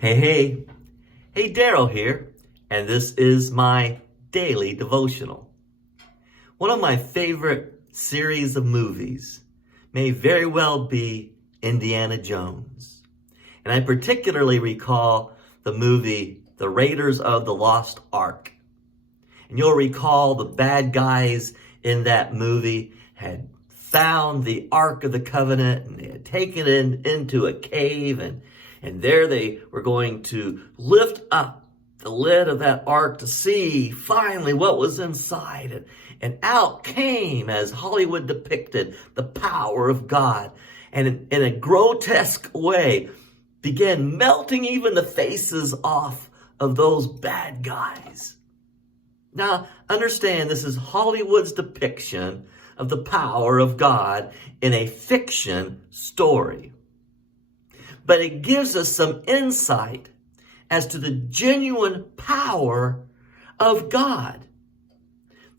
Hey, Daryl here, and this is my daily devotional. One of my favorite series of movies may very well be Indiana Jones. And I particularly recall the movie The Raiders of the Lost Ark. And you'll recall the bad guys in that movie had found the Ark of the Covenant and they had taken it into a cave and there they were going to lift up the lid of that ark to see finally what was inside. And out came, as Hollywood depicted, the power of God. And in a grotesque way, began melting even the faces off of those bad guys. Now, understand this is Hollywood's depiction of the power of God in a fiction story. But it gives us some insight as to the genuine power of God.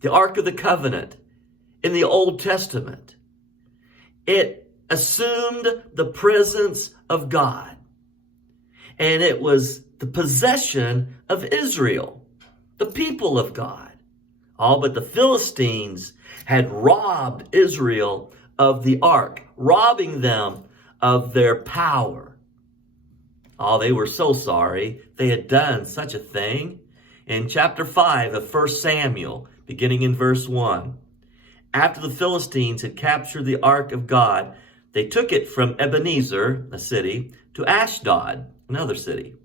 The Ark of the Covenant in the Old Testament, it assumed the presence of God. And it was the possession of Israel, the people of God. All but the Philistines had robbed Israel of the ark, robbing them of their power. Oh, they were so sorry they had done such a thing. In chapter 5 of 1 Samuel, beginning in verse 1, after the Philistines had captured the Ark of God, they took it from Ebenezer, a city, to Ashdod, another city.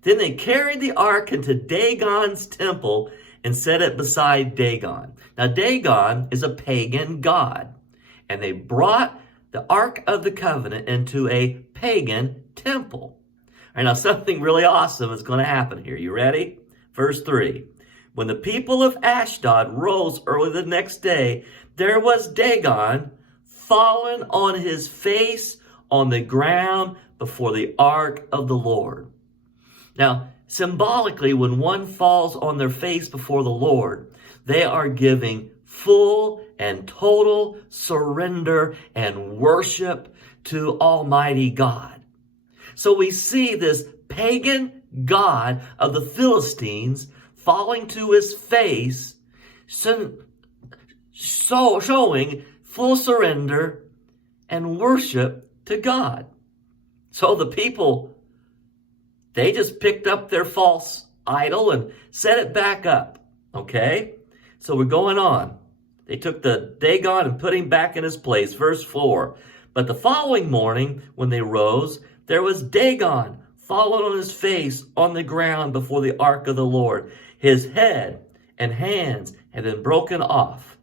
Then they carried the ark into Dagon's temple and set it beside Dagon. Now, Dagon is a pagan god, and they brought the Ark of the Covenant into a pagan temple. All right, now, something really awesome is going to happen here. You ready? Verse 3. When the people of Ashdod rose early the next day, there was Dagon fallen on his face on the ground before the ark of the Lord. Now, symbolically, when one falls on their face before the Lord, they are giving full and total surrender and worship to Almighty God. So we see this pagan god of the Philistines falling to his face, showing full surrender and worship to God. So the people, they just picked up their false idol and set it back up. Okay? So we're going on. They took the Dagon and put him back in his place. Verse 4. But the following morning, when they rose, there was Dagon fallen on his face on the ground before the ark of the Lord. His head and hands had been broken off,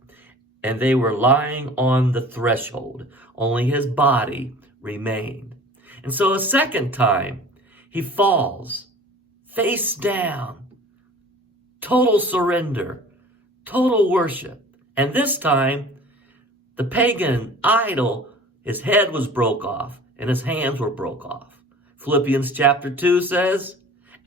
and they were lying on the threshold. Only his body remained. And so a second time, he falls, face down, total surrender, total worship. And this time, the pagan idol, his head was broke off and his hands were broke off. Philippians chapter 2 says,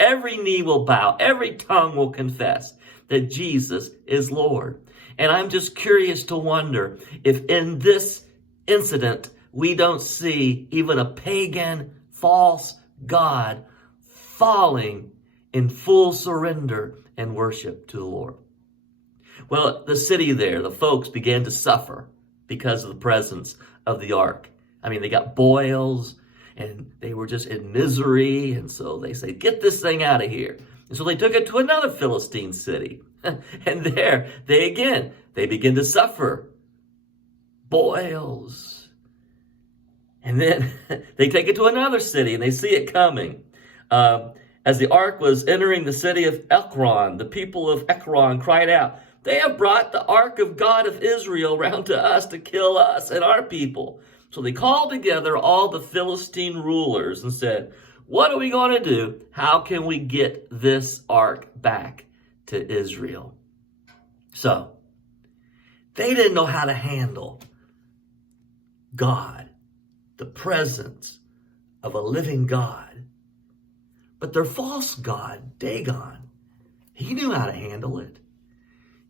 every knee will bow, every tongue will confess that Jesus is Lord. And I'm just curious to wonder if in this incident, we don't see even a pagan false god falling in full surrender and worship to the Lord. Well, the city there, the folks began to suffer because of the presence of the ark. I mean, they got boils and they were just in misery. And so they say, get this thing out of here. And so they took it to another Philistine city. And there, they begin to suffer boils. And then they take it to another city and they see it coming. As the ark was entering the city of Ekron, the people of Ekron cried out, they have brought the Ark of God of Israel round to us to kill us and our people. So they called together all the Philistine rulers and said, what are we going to do? How can we get this ark back to Israel? So they didn't know how to handle God, the presence of a living God. But their false god, Dagon, he knew how to handle it.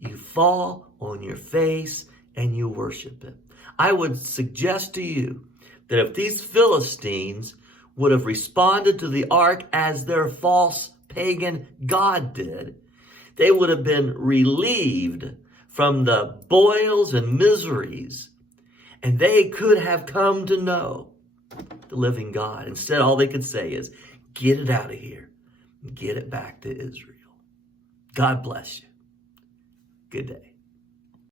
You fall on your face and you worship it. I would suggest to you that if these Philistines would have responded to the ark as their false pagan god did, they would have been relieved from the boils and miseries, and they could have come to know the living God. Instead, all they could say is, get it out of here and get it back to Israel. God bless you. Good day.